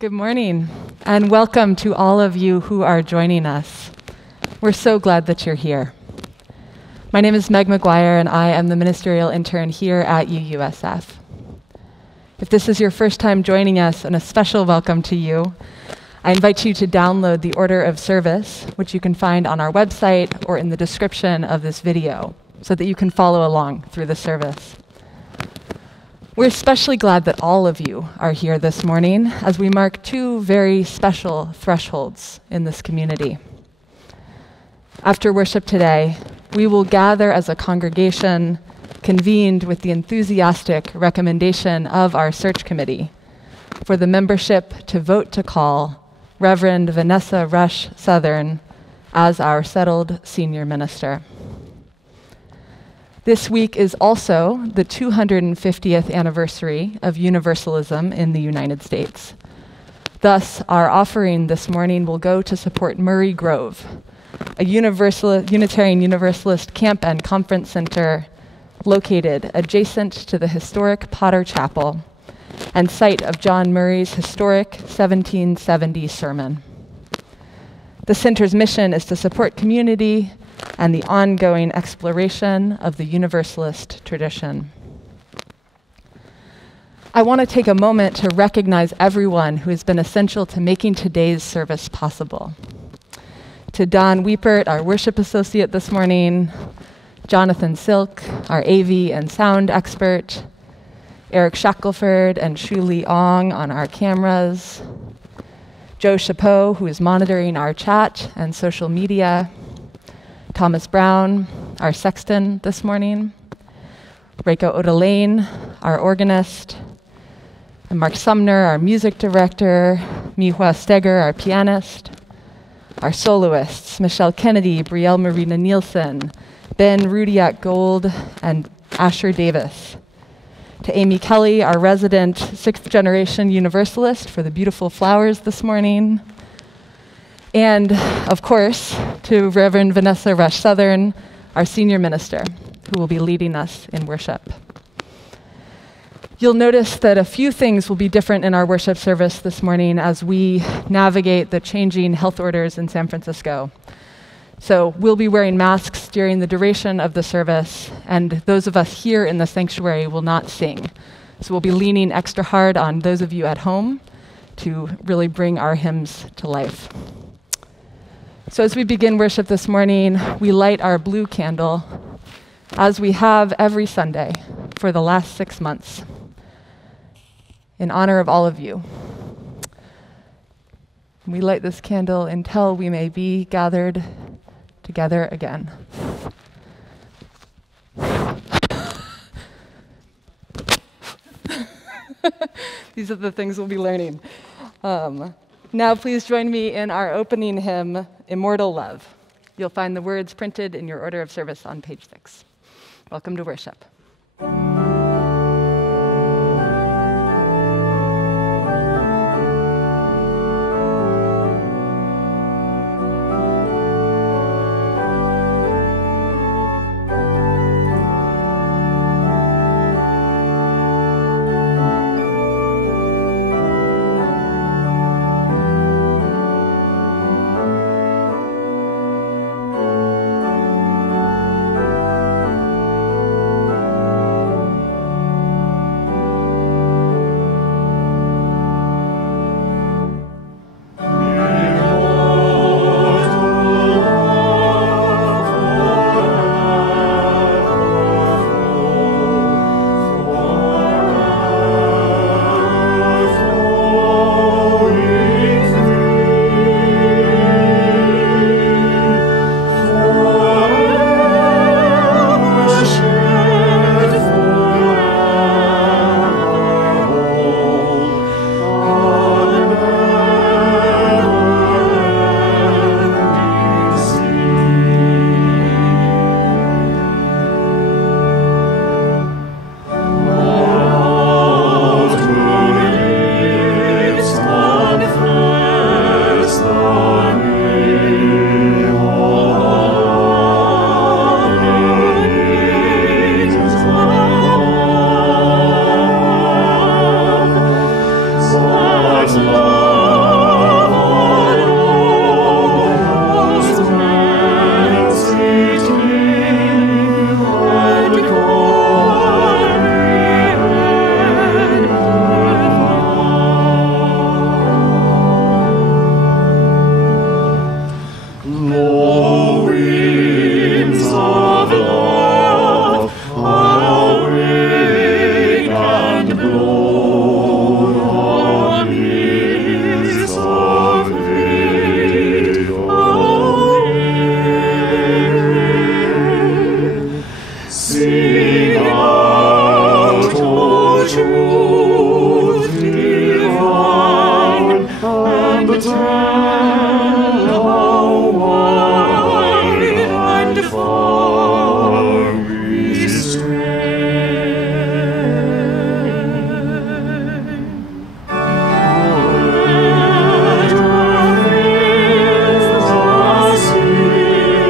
Good morning, and welcome to all of you who are joining us. We're so glad that you're here. My name is Meg McGuire, and I am the Ministerial Intern here at UUSF. If this is your first time joining us, and a special welcome to you, I invite you to download the order of service, which you can find on our website or in the description of this video, so that you can follow along through the service. We're especially glad that all of you are here this morning as we mark two very special thresholds in this community. After worship today, we will gather as a congregation convened with the enthusiastic recommendation of our search committee for the membership to vote to call Reverend Vanessa Rush Southern as our settled senior minister. This week is also the 250th anniversary of Universalism in the United States. Thus, our offering this morning will go to support Murray Grove, a Unitarian Universalist camp and conference center located adjacent to the historic Potter Chapel and site of John Murray's historic 1770 sermon. The center's mission is to support community and the ongoing exploration of the Universalist tradition. I want to take a moment to recognize everyone who has been essential to making today's service possible. To Don Wiepert, our worship associate this morning, Jonathan Silk, our AV and sound expert, Eric Shackelford and Shulee Ong on our cameras, Joe Chapeau, who is monitoring our chat and social media, Thomas Brown, our sexton this morning, Reiko Oda Lane, our organist, and Mark Sumner, our music director, My-Hoa Steger, our pianist, our soloists, Michele Kennedy, Brielle Marina Neilson, Ben Rudiak-Gould, and Asher Davis. To Amy Kelly, our resident sixth-generation Universalist, for the beautiful flowers this morning. And, of course, to Reverend Vanessa Rush Southern, our senior minister, who will be leading us in worship. You'll notice that a few things will be different in our worship service this morning as we navigate the changing health orders in San Francisco. So we'll be wearing masks during the duration of the service, and those of us here in the sanctuary will not sing. So we'll be leaning extra hard on those of you at home to really bring our hymns to life. So as we begin worship this morning, we light our blue candle, as we have every Sunday for the last 6 months, in honor of all of you. We light this candle until we may be gathered together again. These are the things we'll be learning. Now please join me in our opening hymn, Immortal Love. You'll find the words printed in your order of service on page 6. Welcome to worship. Blow winds of love, awake and blow the mist of fate away. Sing out, O truth divine, and tell how wide and far we stray. Let earth's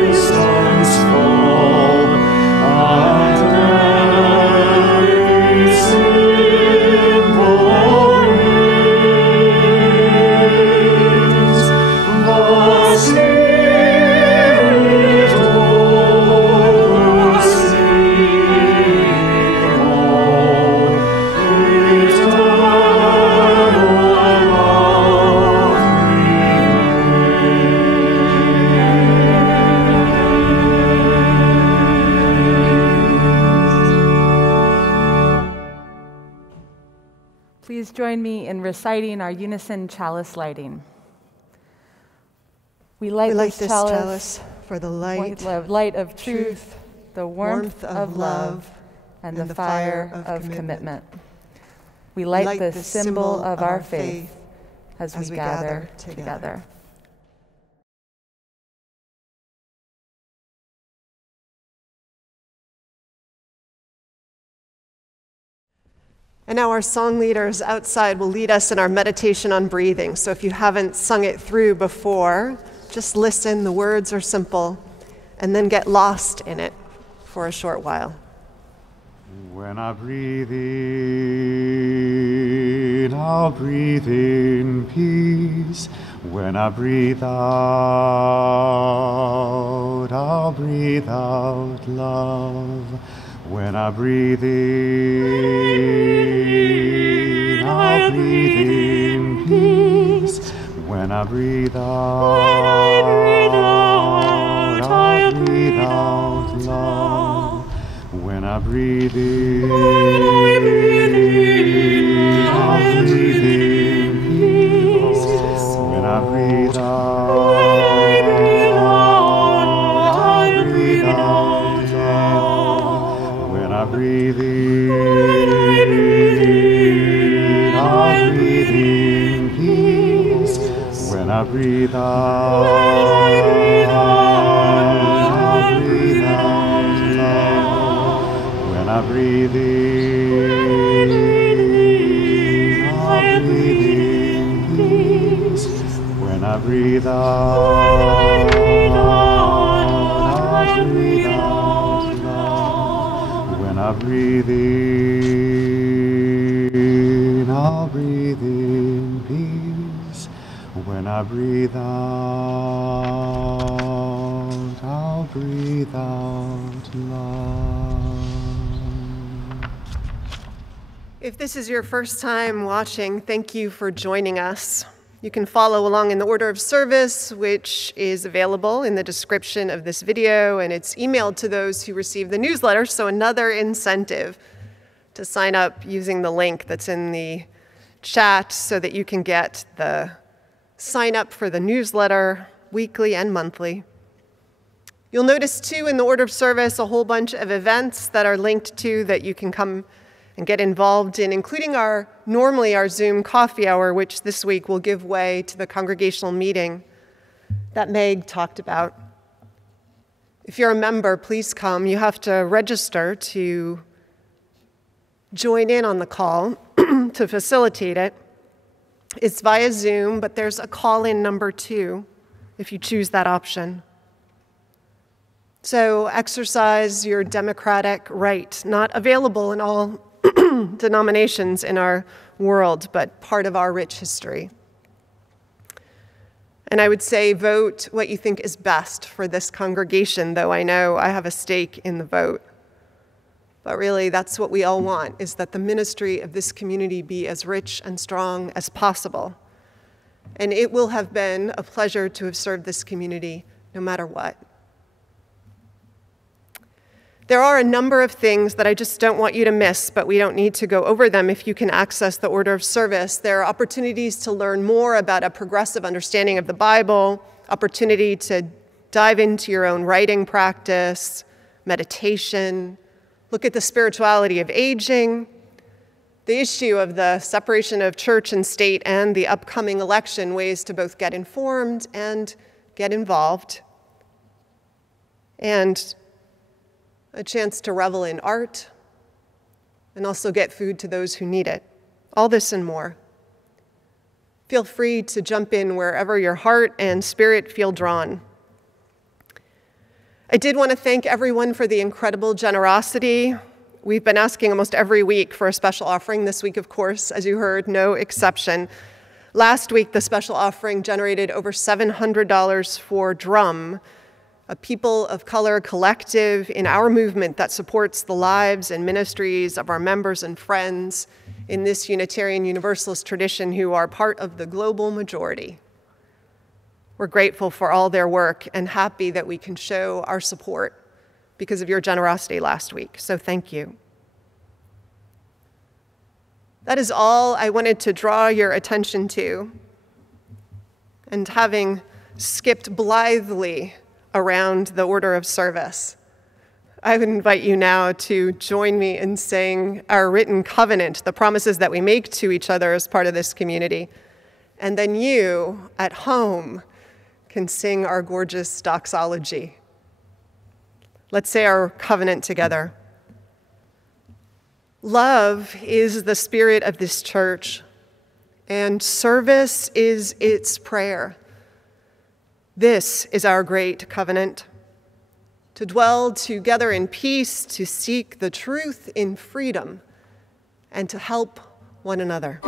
assistance fall, and every symbol raise. The Spirit o'er the sea, all eternal love remains. Please join me in reciting our unison chalice lighting. We light this this chalice for the light of truth, the warmth of love, and the fire of commitment. We light the symbol of our faith as we gather together. And now our song leaders outside will lead us in our meditation on breathing. So if you haven't sung it through before, just listen. The words are simple, and then get lost in it for a short while. When I breathe in, I'll breathe in peace. When I breathe out, I'll breathe out love. When I breathe in, I'll breathe in peace. When I breathe out, I'll breathe out love. When I breathe in, I'll breathe in peace. When I breathe out, I'll breathe out love. When I breathe in, I'll breathe in peace. When I breathe out, I'll breathe out love. When I breathe in, I'll breathe in peace. When I breathe out, I'll breathe out love. When I breathe in, I'll breathe in peace. When I breathe out, I'll breathe out love. If this is your first time watching, thank you for joining us. You can follow along in the order of service, which is available in the description of this video, and it's emailed to those who receive the newsletter, so another incentive to sign up using the link that's in the chat so that you can get the sign up for the newsletter weekly and monthly. You'll notice too in the order of service a whole bunch of events that are linked to that you can come and get involved in, including normally our Zoom coffee hour, which this week will give way to the congregational meeting that Meg talked about. If you're a member, please come. You have to register to join in on the call to facilitate it. It's via Zoom, but there's a call-in number too, if you choose that option. So exercise your democratic right, not available in all denominations in our world, but part of our rich history. And I would say vote what you think is best for this congregation, though I know I have a stake in the vote. But really, that's what we all want, is that the ministry of this community be as rich and strong as possible. And it will have been a pleasure to have served this community no matter what. There are a number of things that I just don't want you to miss, but we don't need to go over them if you can access the order of service. There are opportunities to learn more about a progressive understanding of the Bible, opportunity to dive into your own writing practice, meditation, look at the spirituality of aging, the issue of the separation of church and state, and the upcoming election, ways to both get informed and get involved, and a chance to revel in art, and also get food to those who need it. All this and more. Feel free to jump in wherever your heart and spirit feel drawn. I did want to thank everyone for the incredible generosity. We've been asking almost every week for a special offering. This week, of course, as you heard, no exception. Last week, the special offering generated over $700 for Drum, a people of color collective in our movement that supports the lives and ministries of our members and friends in this Unitarian Universalist tradition who are part of the global majority. We're grateful for all their work and happy that we can show our support because of your generosity last week, so thank you. That is all I wanted to draw your attention to. And having skipped blithely around the order of service, I would invite you now to join me in saying our written covenant, the promises that we make to each other as part of this community. And then you, at home, can sing our gorgeous doxology. Let's say our covenant together. Love is the spirit of this church, and service is its prayer. This is our great covenant, to dwell together in peace, to seek the truth in freedom, and to help one another.